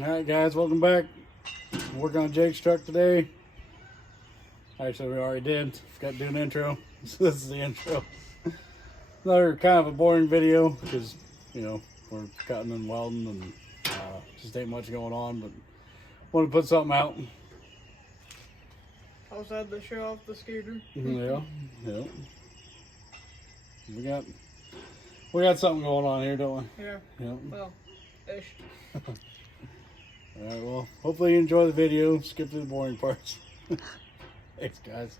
Alright guys, welcome back. Working on Jake's truck today. Actually, we already did. Forgot to do an intro. So this is the intro. Another kind of a boring video because, you know, we're cutting and welding and just ain't much going on, but want to put something out. Also had to show off the scooter. Yeah. We got something going on here, don't we? Yeah. Well, ish. Alright, well, hopefully you enjoy the video. Skip through the boring parts. Thanks, guys.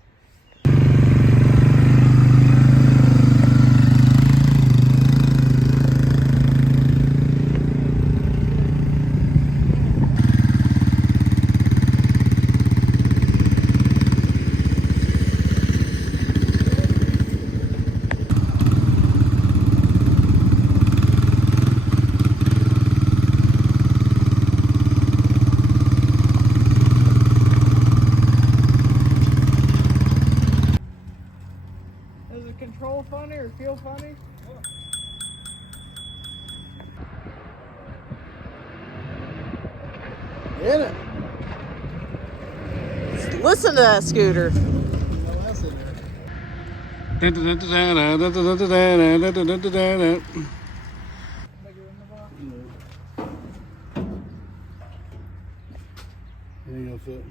Does it control funny or feel funny? Get it. Listen to that scooter. Ain't gonna fit.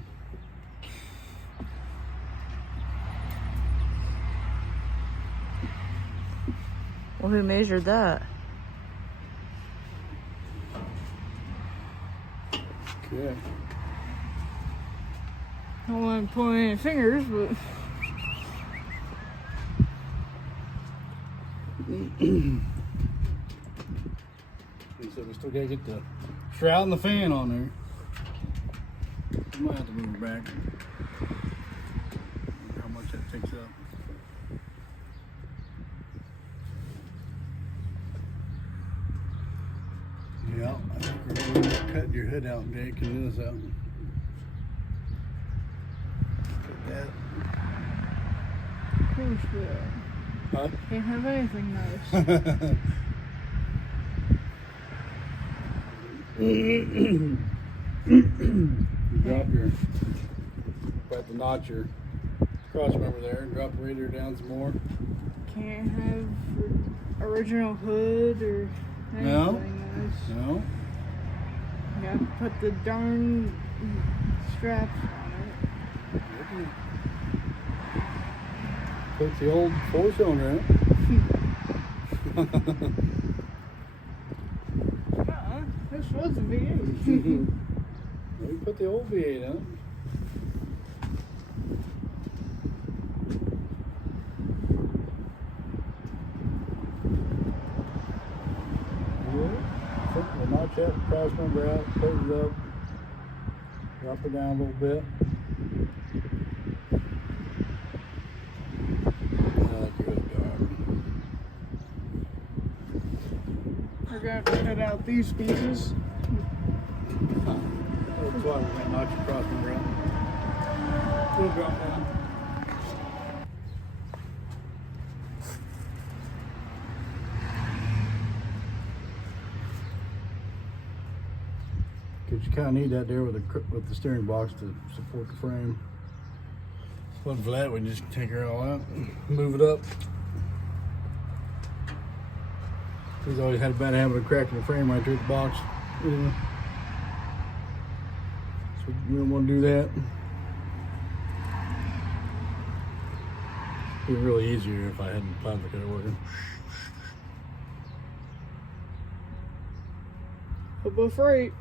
Well, who measured that? Okay. I don't want to point any fingers, but So we still gotta get the shroud and the fan on there. We might have to move it back. How much that takes up. Yeah, I think we're gonna cut your hood out, Jake, and this out. Cut that. of course, Huh? can't have anything nice. Drop your, about to notch your cross member there, and drop the radiator down some more. Can't have original hood or anything No. nice. No? Gotta put the darn straps on Put the old 4-cylinder in. it. This was a V8. We put the old V8 in. We'll notch that cross member out, close it up, drop it down a little bit. We're gonna have to cut out these pieces. That's why we're going to notch the cross member out. We'll drop down. Because you kind of need that there with the steering box to support the frame. Wasn't for that, we can just take her all out, move it up. He's always had a bad habit of cracking the frame right through the box. Yeah. So we don't want to do that. It'd be really easier if I had the plasma cutter working. But both right.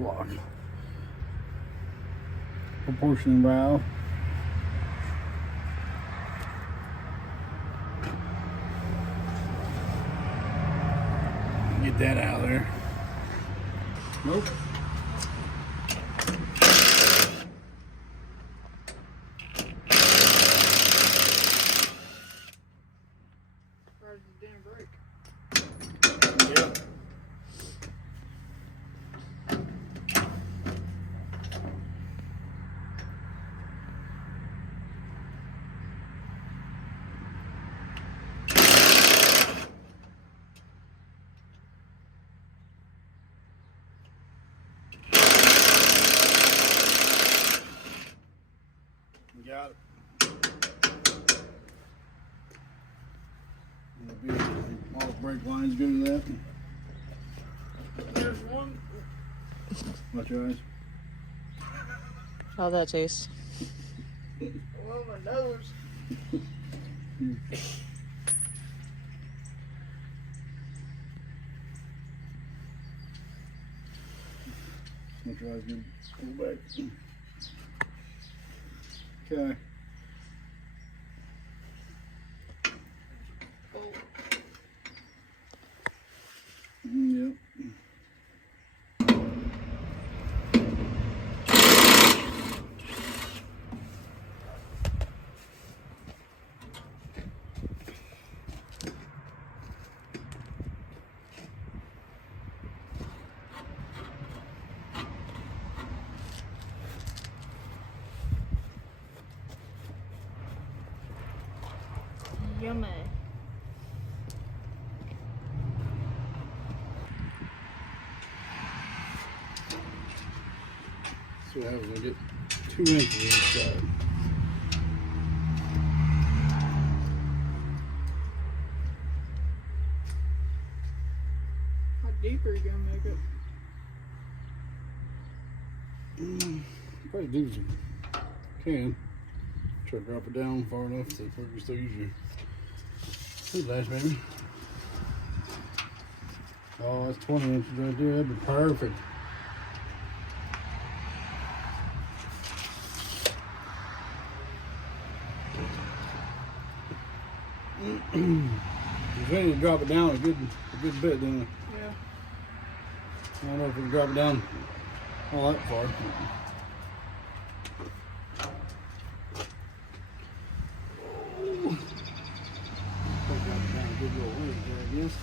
Lock. Proportioning valve. Get that out of there. Nope. Where's the damn brake? Yep. Got it. All the brake lines go to that. There's one. Watch your eyes. How'd that taste? Well, my nose. Watch your eyes, good. Pull back. Okay. Yep. Yummy. So what happens, I get 2 inches inside. How deep are you gonna make it? Probably do as you can. Try to drop it down far enough so you can still use your food lash, maybe. Oh, that's 20 inches right there. That'd be perfect. If we need to drop it down a good bit, then Yeah. I don't know if we can drop it down all that far. Drop it down a good little ways there, I guess.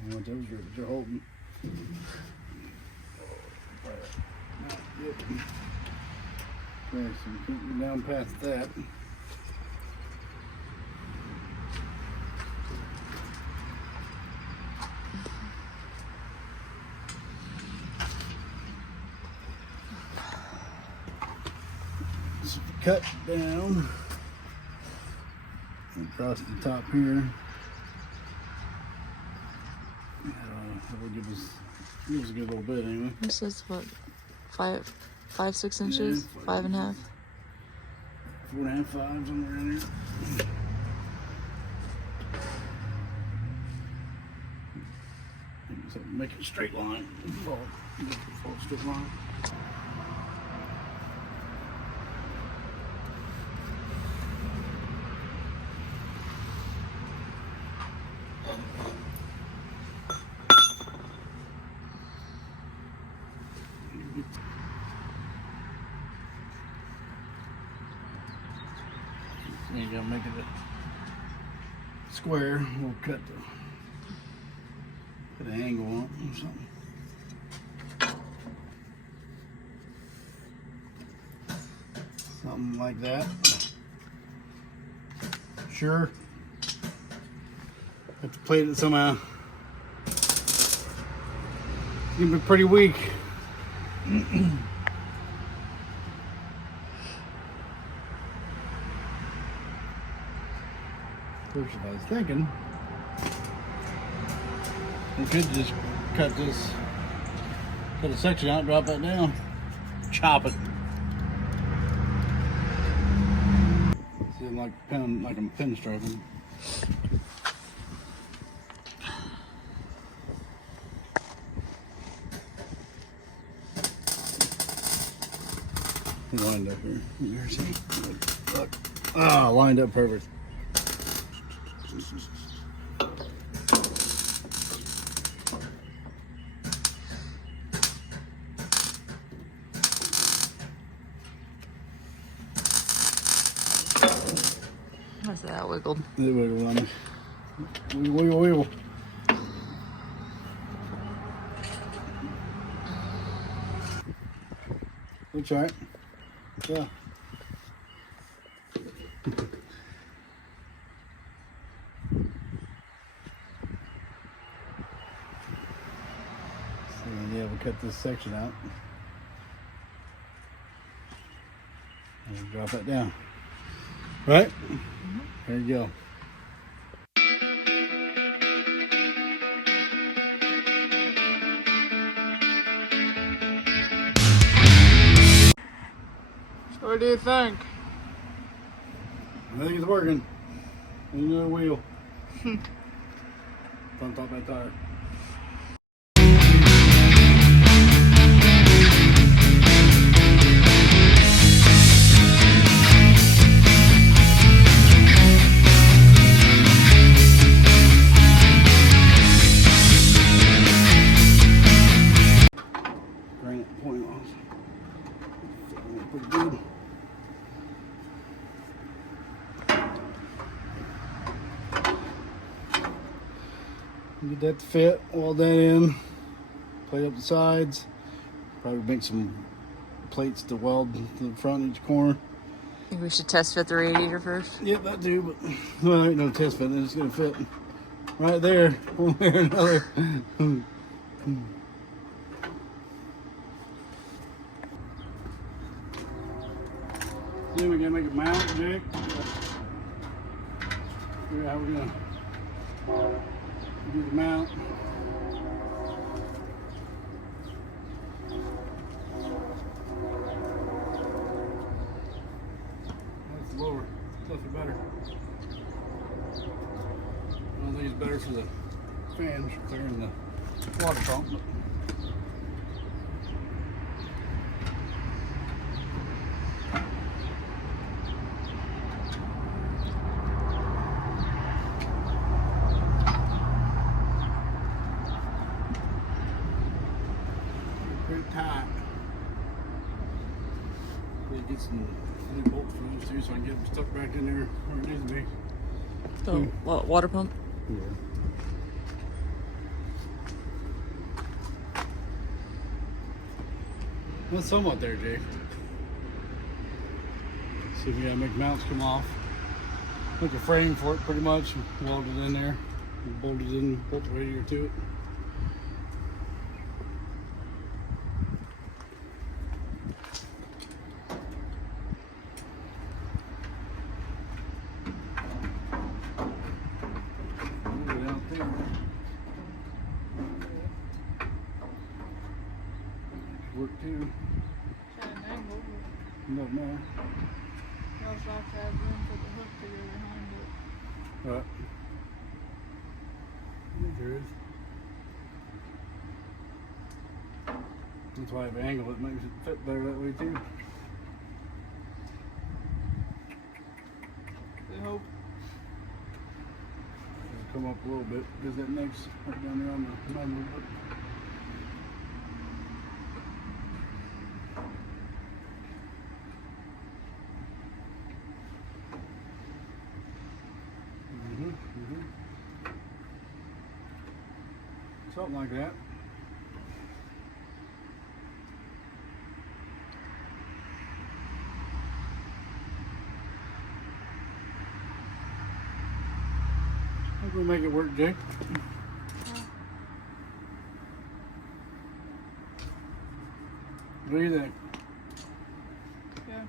I want those grips you're holding. Okay, so we can't go down past that. So cut down across the top here. That will give us a good little bit anyway. This is what, 6 inches? Yeah, 5.5? 4.5, 5, somewhere in there. So make it a straight line. Fall straight line. You gotta make it a square. We'll put an angle on it or something. Something like that. Sure. Have to plate it somehow. It's gonna be pretty weak. First, I was thinking we could just cut a section out, drop that down, chop it. See, like I'm pinstriping. Lined up here. Here, see? Look. Ah, lined up perfect. What's that wiggled? It wiggle on it. Wiggle, wiggle. Looks right. Yeah. cut this section out. And drop that down. Right? There you go. So what do you think? I think it's working. Another wheel. On top of that tire. Bring that point off. Pretty good. Get that to fit, weld that in, plate up the sides, probably make some plates to weld to the front of each corner. I think we should test fit the radiator first. Yep, that too, but well, ain't no test fit, it's gonna fit right there, one way or another. Then we gotta make a mount, Jake. Figure out how we're gonna do the mount. That's lower. It's definitely better. I don't think it's better for the fans clearing the water pump. But pretty tight. Need to get some new bolts for those too so I can get them stuck back in there where it needs to be. The water pump. Yeah. Well, somewhat there, Jake. See if we gotta make mounts come off. Make a frame for it pretty much, weld it in there, bolt it in, bolt the radiator to it. Move it out there. Work too. Trying to angle, No more. but I also have to have room for the hook to go behind it. Right. Yeah, there is. That's why I've angled it, makes it fit better that way too. I hope. It'll come up a little bit because that next right down there on the number. Something like that. I think we'll make it work, Jake. What do you think? Yeah.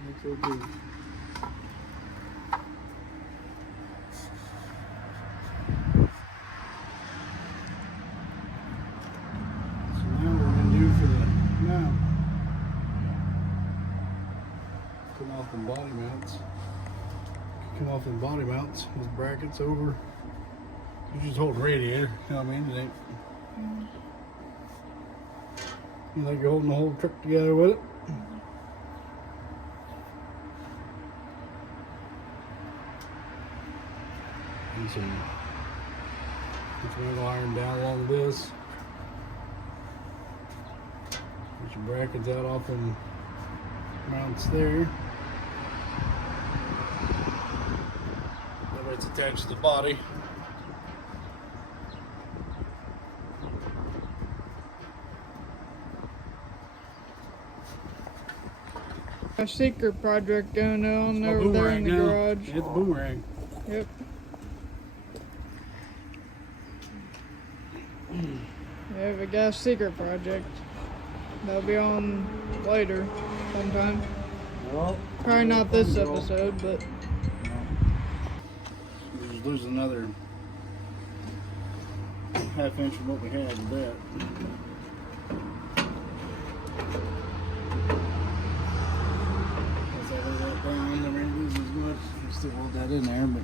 I think so too. Body mounts. Come off in body mounts with brackets over. You just hold the radiator, you know what I mean? It ain't. You like you're holding the whole truck together with it. And some angle iron down along this. Put your brackets out off them mounts there. It's attached to the body. A secret project going on It's my over there in the boomerang now. garage. It's a boomerang. Yep. Yep. have a gas secret project. That'll be on later sometime. Well, Probably not this episode, but there's another half inch from what we had in that. As I lay that down, never lose as much. I still hold that in there, but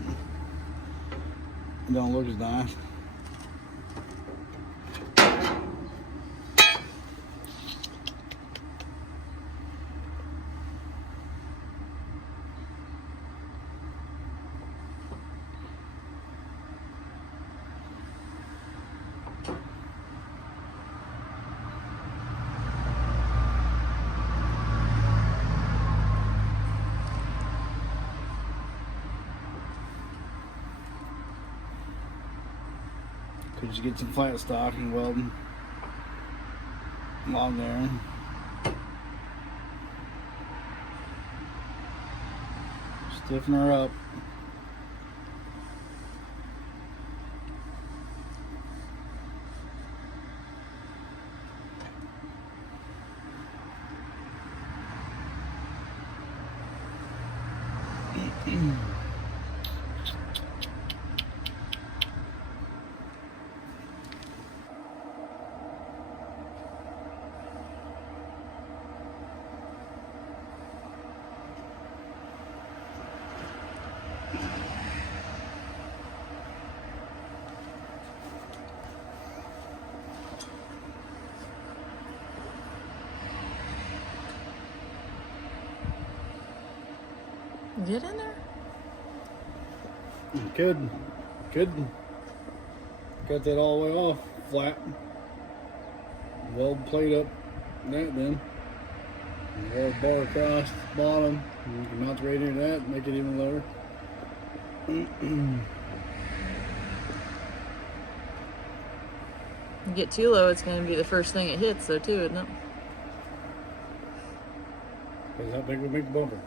it don't look as nice. Could just get some flat stock and weld them along there. Stiffen her up. Get in there. Could cut that all the way off flat. Weld plate up that then. Weld bar across the bottom. You can mount the radiator to that, make it even lower. You get too low, it's going to be the first thing it hits, though, too, isn't it? That's how big we make the bumper.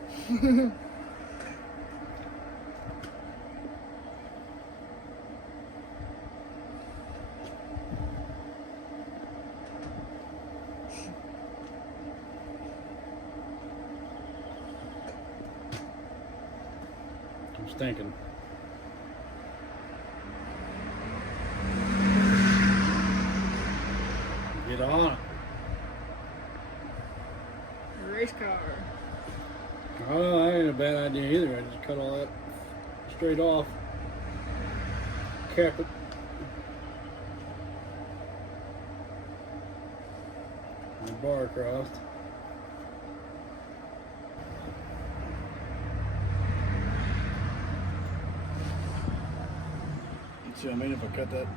I'm stinking. Get on. race car. Oh, that ain't a bad idea either. I just cut all that straight off. Cap it. And the bar across. See what I mean if I cut that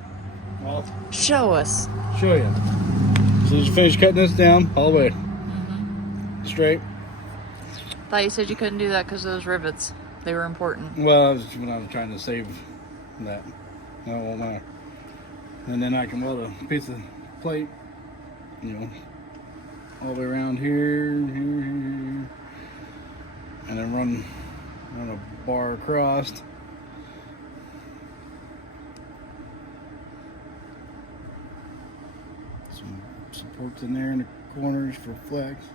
off? Show us. Show you. So just finish cutting this down all the way. Straight. Thought you said you couldn't do that because of those rivets. They were important. Well, when I was trying to save that. No, it won't matter. And then I can weld a piece of plate, you know, all the way around here, and then run a bar across. Some supports in there in the corners for flex.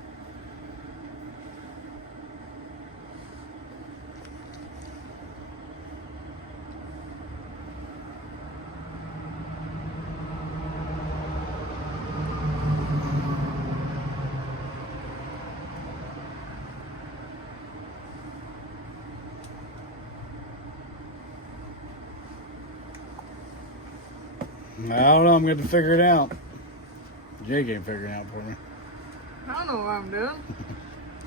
I don't know, I'm going to figure it out. Jake ain't figuring it out for me. I don't know what I'm doing.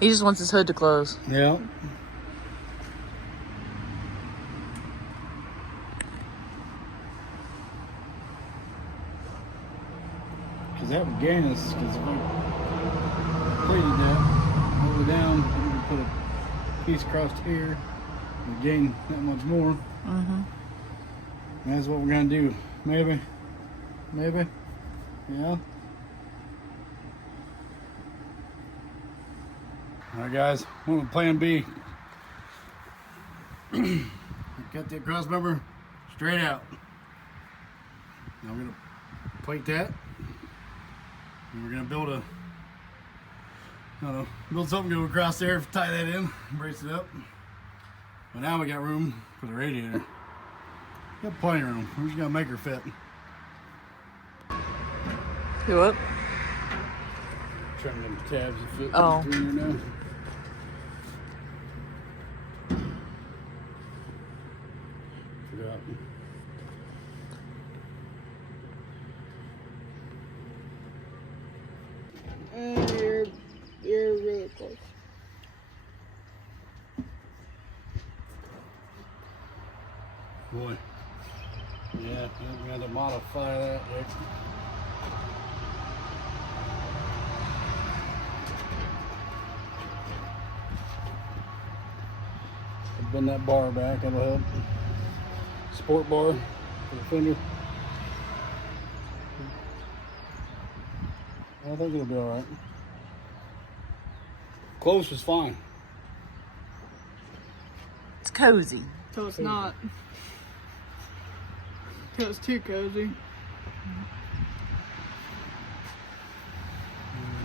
He just wants his hood to close. Yeah. Because that would gain us, because if I plated that all the way down, we could put a piece across here and gain that much more. Mm-hmm. That's what we're going to do. Maybe. Maybe. Yeah. Alright guys, I'm on plan B. Cut the cross member straight out. Now I'm going to plate that And we're gonna build a, I don't know, build something, go across there, tie that in, brace it up. But now we got room for the radiator. Got plenty of room. We're just gonna make her fit. Do what? Trim them tabs to fit Oh. between here now. Forgot. You're really close. Boy. Yeah, we had to modify that, Rick. Bend that bar back, that'll help. Sport bar for the fender. I think it'll be alright. Close is fine. It's cozy. So it's not. So it's too cozy. We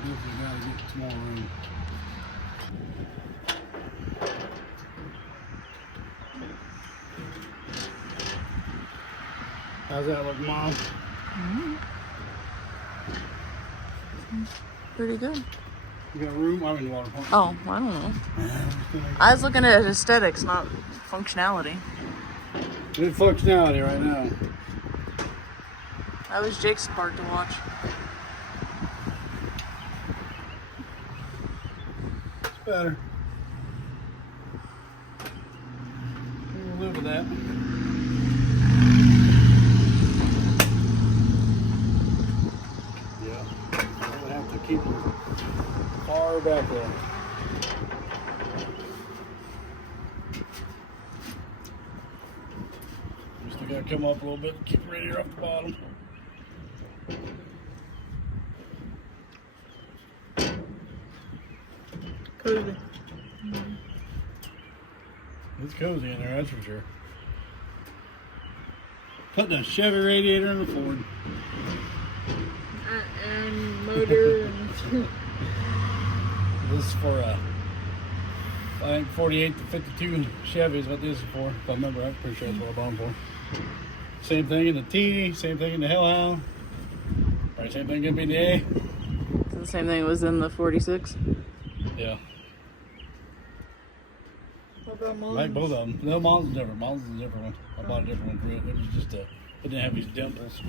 definitely gotta get some more room. How's that look, Mom? Pretty good. You got room? I'm in the water pump. Oh, I don't know. I was looking at aesthetics, not functionality. Good functionality right now. That was Jake's part to watch. It's better. We'll live with that. Yeah. I'm gonna have to keep them far back there. Just gotta come up a little bit, keep the radiator off the bottom. Cozy. It's cozy in there, that's for sure. Putting a Chevy radiator in the Ford. And motor and This is for I think 48 to 52 Chevy is what this is for. If I remember, I'm pretty sure that's what I bought them for. Same thing in the T, same thing in the Hellhound. Right, same thing gonna be in the A. It's the same thing was in the 46. Yeah, what about mine? like both of them. No, mine's different. Mine's a different one. I bought a different one for it. It was just it didn't have these dimples.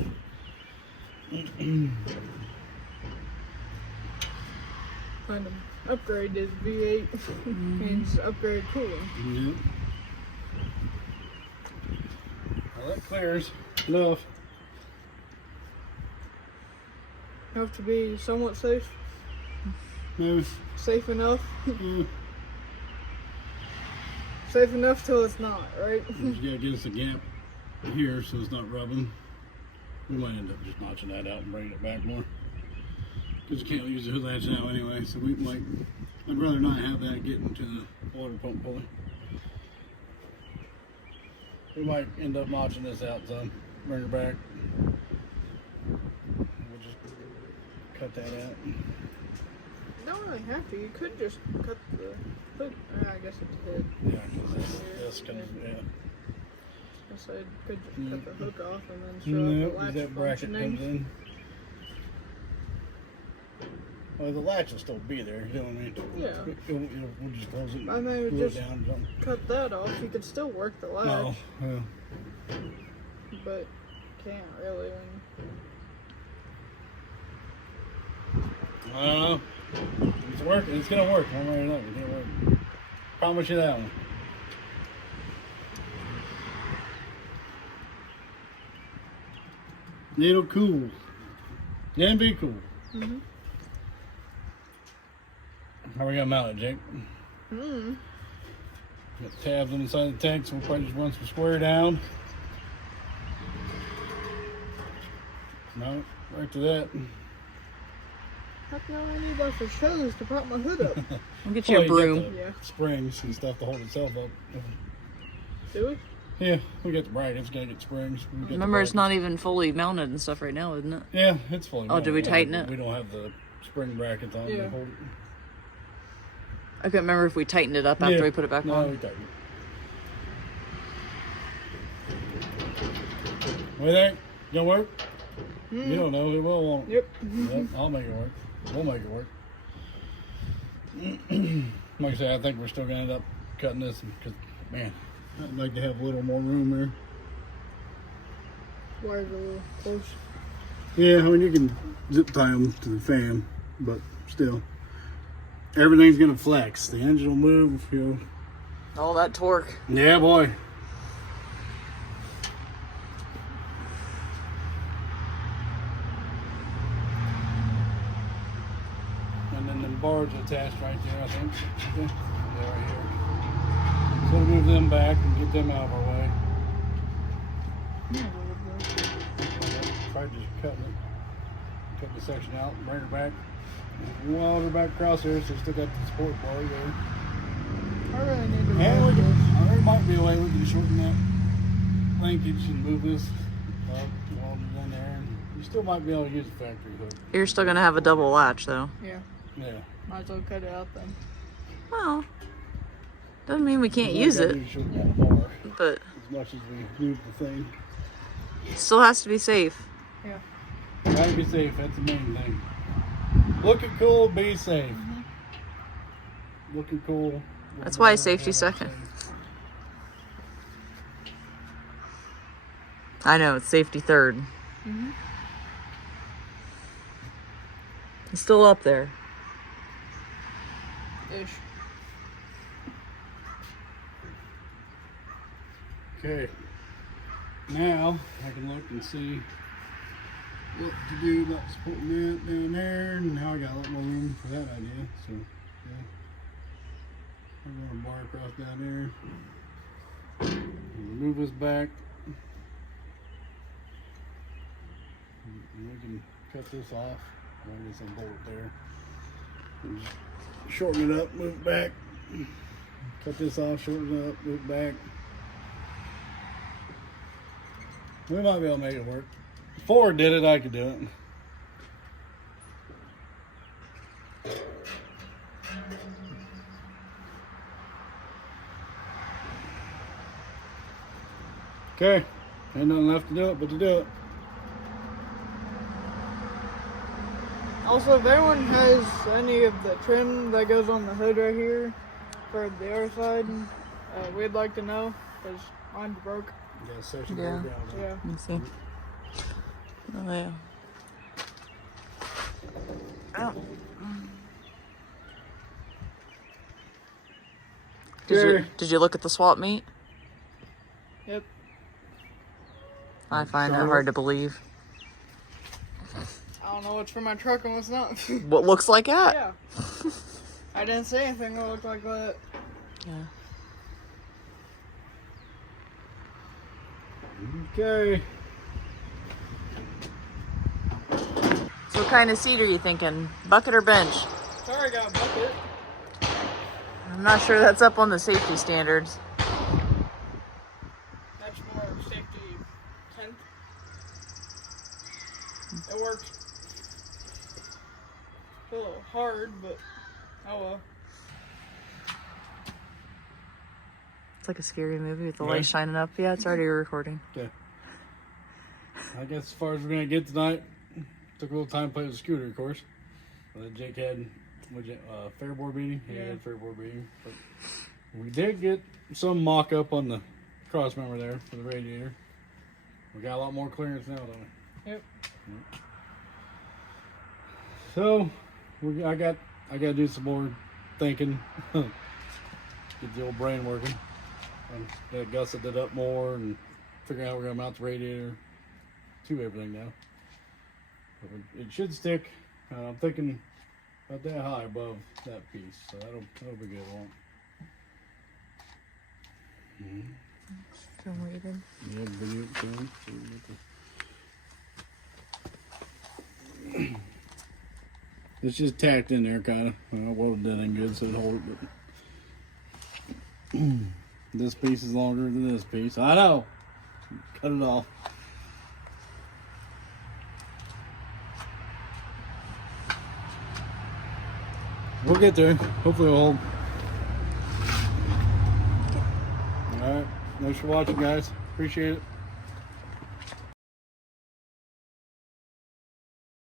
Kind of upgrade this V8 means upgrade cooling. Mm-hmm. Well, that clears enough. Have to be somewhat safe. No. Safe enough. Mm. Safe enough till it's not, right? You gotta get us a gap here so it's not rubbing. We might end up just notching that out and bringing it back more. Because you can't use the hood latch now anyway, so we might, I'd rather not have that get into the water pump pulley. We might end up notching this out some, bring her back. We'll just cut that out. You don't really have to. You could just cut the hook. I guess it's head. Yeah, because this comes, yeah. I said could just cut the hook off and then show No, the latch that bracket functioning. comes in. Well, the latch will still be there, you know what I mean? Yeah. We'll just close it, I may glue it just down or something. cut that off. You could still work the latch, Oh, yeah. but can't really. I don't know. It's working. It's gonna work one way or another. It's gonna work. Promise you that one. It'll cool. Then be cool. Mm-hmm. How we gonna mount it, Jake? Mm. Got tabs on the side of the tank, so we'll probably just run some square down. Mount it right to that. How come I need that for shows to prop my hood up? I'll get you a Well, you got broom. the Yeah. springs and stuff to hold itself up. Do we? Yeah, we got the brackets, gotta get springs. We got the Remember, it's brackets. not even fully mounted and stuff right now, isn't it? Yeah, it's fully Oh, did we mounted, tighten but it? We don't have the spring brackets on Yeah. to hold it. I couldn't remember if we tightened it up after Yeah. we put it back No, on. we tightened it. What do you think? Gonna work? You don't know. It will, won't it? Yep. Yep, I'll make it work. We'll make it work. Like I say, I think we're still gonna end up cutting this because, man, I'd like to have a little more room there. Wires are a little close. Yeah, I mean, you can zip tie them to the fan, but still, everything's gonna flex. The engine will move, you know. All that torque. Yeah, boy. And then the bars are attached right there, I think. Okay. Yeah, right here. So we'll move them back and get them out of our way. Try just cutting it. Cut the section out, bring her back. Weld her back across there, so still got the support bar there. I really need to And weld this. there might be a way we can shorten that linkage and move this up, weld it in there. And you still might be able to use a factory hook. You're still gonna have a double latch, though. Yeah. Yeah. Might as well cut it out then. Well, doesn't mean we can't We use gotta it, shorten that bar but as much as we move the thing. it still has to be safe. Yeah. Gotta be safe, that's the main thing. Looking cool, be safe. Looking cool. That's why safety second. I know, it's safety third. It's still up there. Ish. Okay. Now I can look and see what to do about supporting that down there. And now I got a lot more room for that idea. So yeah. I'm gonna bar across down there. Move this back. And we can cut this off. I guess I'll bolt it there. And just shorten it up, move it back. Cut this off, shorten it up, move it back. We might be able to make it work. If Ford did it, I could do it. Okay, ain't nothing left to do it but to do it. Also, if anyone has any of the trim that goes on the hood right here for the other side, we'd like to know, because mine's broke. You got a section Yeah. board down there. Yeah. Let me see. Oh, yeah. Oh. Did you look at the swap meet? Yep. I find that Charlotte? hard to believe. I don't know what's for my truck and what's not. What looks like that? Yeah. I didn't say anything that looked like that. Yeah. Okay. So what kind of seat are you thinking? Bucket or bench? Sorry, I got a bucket. I'm not sure that's up on the safety standards. That's more safety 10. It worked. It's a little hard, but oh well. It's like a scary movie with the Yeah. light shining up. Yeah, it's already recording. Okay. I guess as far as we're gonna get tonight, took a little time to play with the scooter, of course. Jake had fair board beating. He Yeah. had fair board beating. But we did get some mock up on the cross member there for the radiator. We got a lot more clearance now, don't we? Yep. So I got to do some more thinking. Get the old brain working. Got gusset it up more and figuring out we're gonna mount the radiator to everything now. But it should stick. I'm thinking about that high above that piece, so that'll be good. Won't it? Still waiting. Yeah, video film. So we get it's just tacked in there, kind of. I welded that in good, so it hold it. But This piece is longer than this piece. I know. Cut it off. We'll get there. Hopefully it'll hold. Alright. Thanks for watching, guys. Appreciate it.